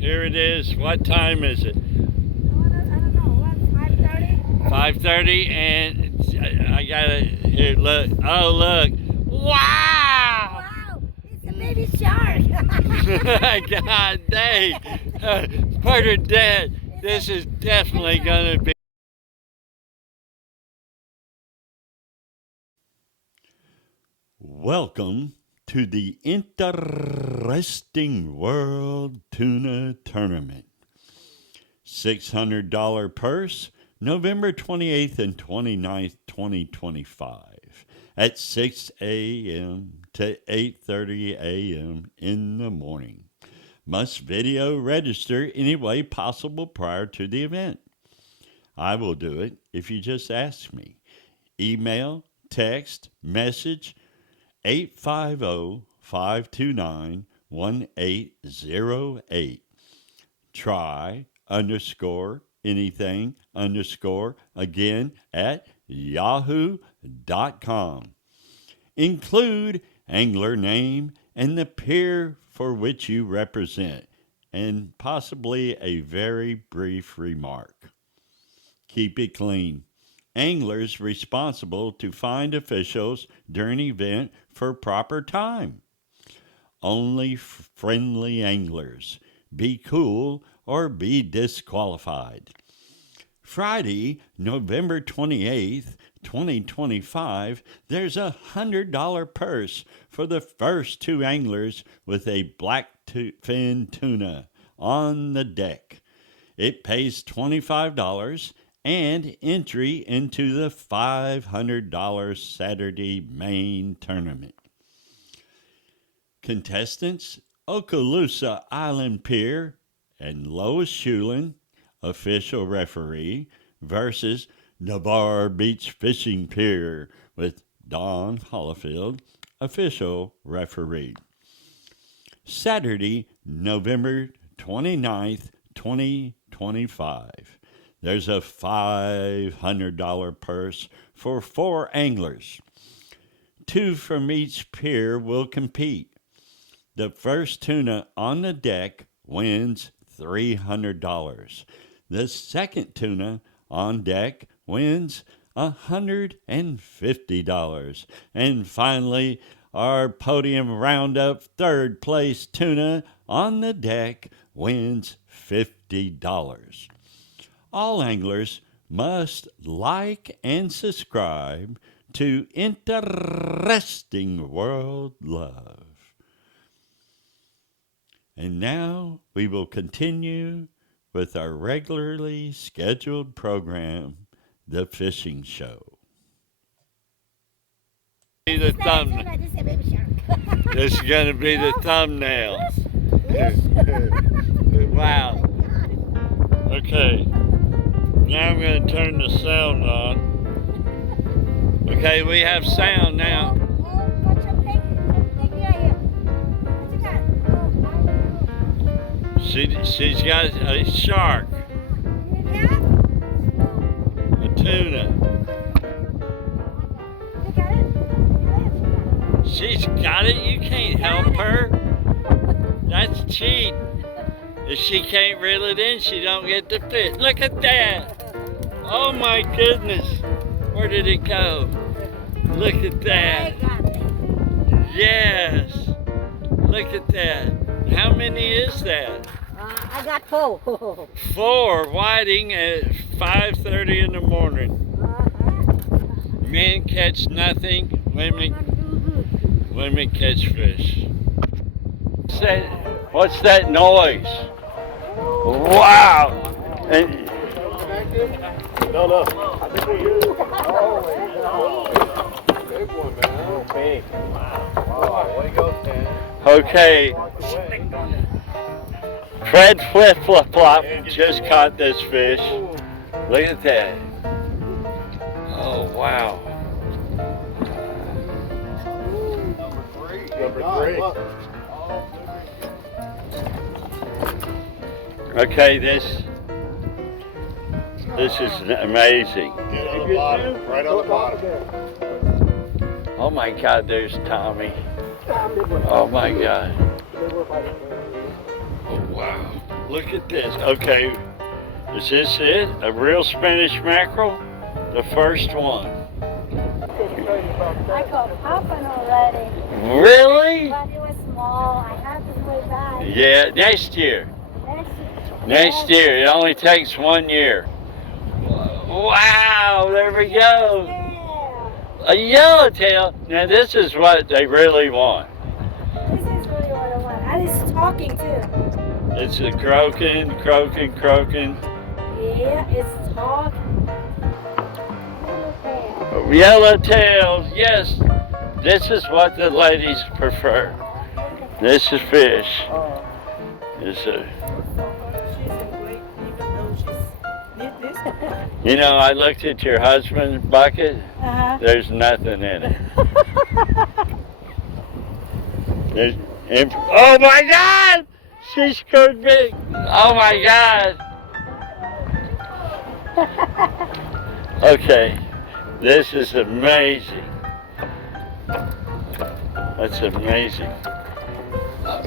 here it is. What time is it? I don't know, what, 5:30? 5:30, and I got it here. Look. Oh, look. Wow! Wow, it's a baby shark. God dang. Murder Dad, this is definitely going to be. Welcome to the interesting World Tuna Tournament. $600 purse, November 28th and 29th, 2025 at 6 a.m. to 8:30 a.m. in the morning. Must video register any way possible prior to the event. I will do it if you just ask me. Email, text, message 850-529-1808. Try _anything again at yahoo.com. Include angler name and the pier for which you represent, and possibly a very brief remark. Keep it clean. Anglers responsible to find officials during event for proper time. Only friendly anglers. Be cool or be disqualified. Friday, November 28th, 2025, there's a $100 purse for the first 2 anglers with a black-fin tuna on the deck. It pays $25 and entry into the $500 Saturday main tournament. Contestants, Okaloosa Island Pier and Lois Shulin, official referee, versus Navarre Beach Fishing Pier with Don Holifield, official referee. Saturday, November 29th, 2025. There's a $500 purse for 4 anglers. 2 from each pier will compete. The first tuna on the deck wins $300. The second tuna on deck wins $150. And finally, our podium roundup third place tuna on the deck wins $50. All anglers must like and subscribe to Interesting World Love. And now we will continue with our regularly scheduled program, The Fishing Show. The thumbnail. This is going to be the thumbnail. Wow. Okay. Now I'm going to turn the sound on. Okay, we have sound now. She's got a shark. A tuna. She's got it? You can't help her. That's cheat. If she can't reel it in, she don't get the fish. Look at that. Oh my goodness. Where did it go? Look at that. Yes. Look at that. How many is that? I got 4. 4 whiting at 5:30 in the morning. Men catch nothing. Women catch fish. What's that noise? Wow! And, No. I think we hear it. Big one, man. Big. Wow. Way to go, Stan. okay. Fred Flip-Flop just caught this fish. Look at that. Oh, wow. Number 3. Okay, this is amazing. Dude, on the bottom. Right on the bottom. Oh my God, there's Tommy. Oh my God. Oh wow. Look at this. Okay, is this it? A real Spanish mackerel? The first one. I got popping already. Really? But it was small. I had to put it back. Yeah, next year. Next year. It only takes 1 year. Wow, there we go. Yeah. A yellowtail. Now this is what they really want. This is really what I want. And it's talking too. It's a croaking, croaking, croaking. Yeah, it's talking. Yellowtails, yes. This is what the ladies prefer. This is fish. It's a, you know, I looked at your husband's bucket. There's nothing in it. Oh my God! She screwed me. Oh my God. Okay, this is amazing. That's amazing.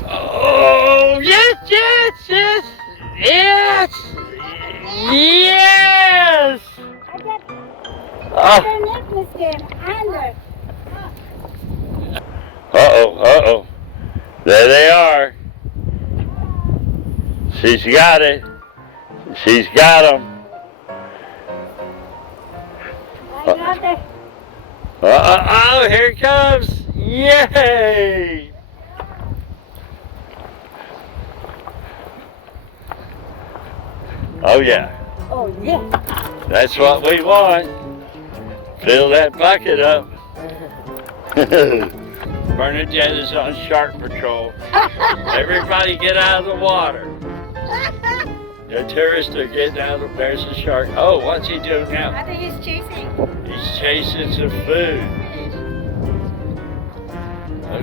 Oh, yes, yes, yes, yes, yes. I got their necklace there under. Uh-oh, uh-oh. There they are. She's got it. She's got them. I got there. Oh, here it comes. Yay! Oh, yeah. Oh, yeah. That's what we want. Fill that bucket up. Bernadette is on shark patrol. Everybody get out of the water. The tourists are getting out of, there's a shark. Oh, what's he doing now? I think he's chasing. He's chasing some food.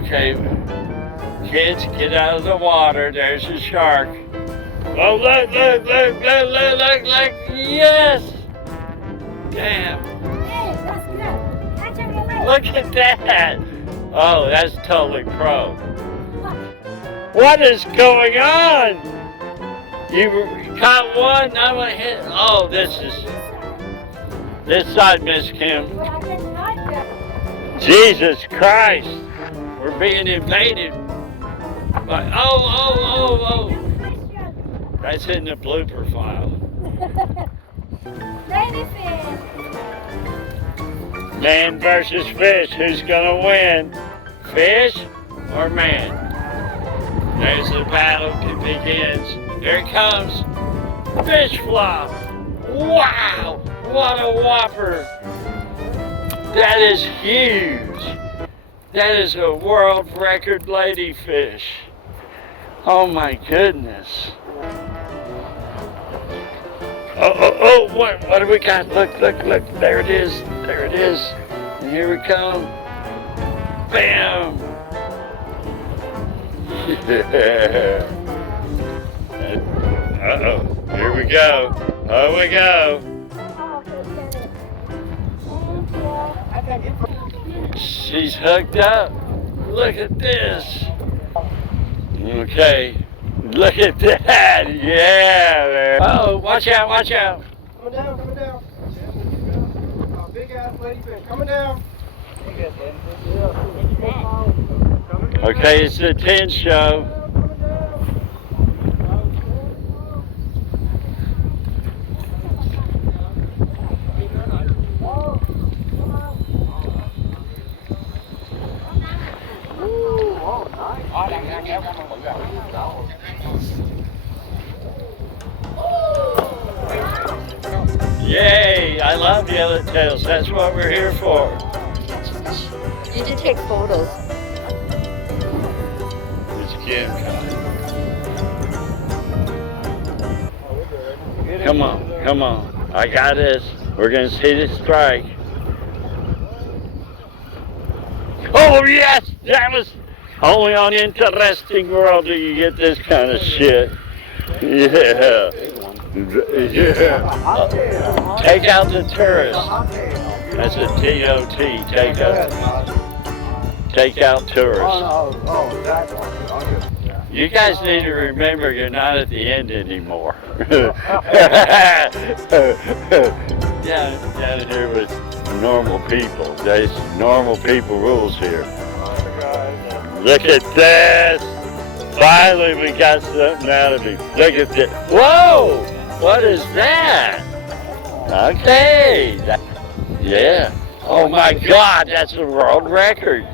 Okay, kids, get out of the water. There's a shark. Oh, look, look, look, look, look, look, look. Yes! Damn. Hey, that's good. Catch him your leg. Look at that. Oh, that's totally pro. What is going on? You caught one, I'm gonna hit. Oh, this side, Miss Kim. But I didn't like that. Jesus Christ, we're being invaded. But, oh. That's in the blooper file. Lady fish. Man versus fish, who's gonna win? Fish or man? There's the battle begins. Here it comes. Fish flop. Wow, what a whopper. That is huge. That is a world record ladyfish. Oh my goodness. Oh, what do we got? Look, there it is. There it is. And here we come. Bam. Uh-oh, here we go. Oh, we go. She's hooked up. Look at this. Okay. Look at that. Yeah, man. Oh, watch out, watch out. Coming down, coming down. Big ass ladyfish, coming down. Okay, it's the 10 show. Yay, I love yellowtails. That's what we're here for. You did take photos. It's Kim. Come on, come on. I got this. We're going to see the strike. Oh, yes! That was only on Interesting World do you get this kind of shit. Yeah. Yeah. Take out the tourists. That's a T-O-T. Take out tourists. You guys need to remember you're not at the end anymore. Down here with normal people. There's normal people rules here. Look at this. Finally we got something out of him. Look at this. Whoa! What is that? Okay. Yeah. Oh my God, that's a world record.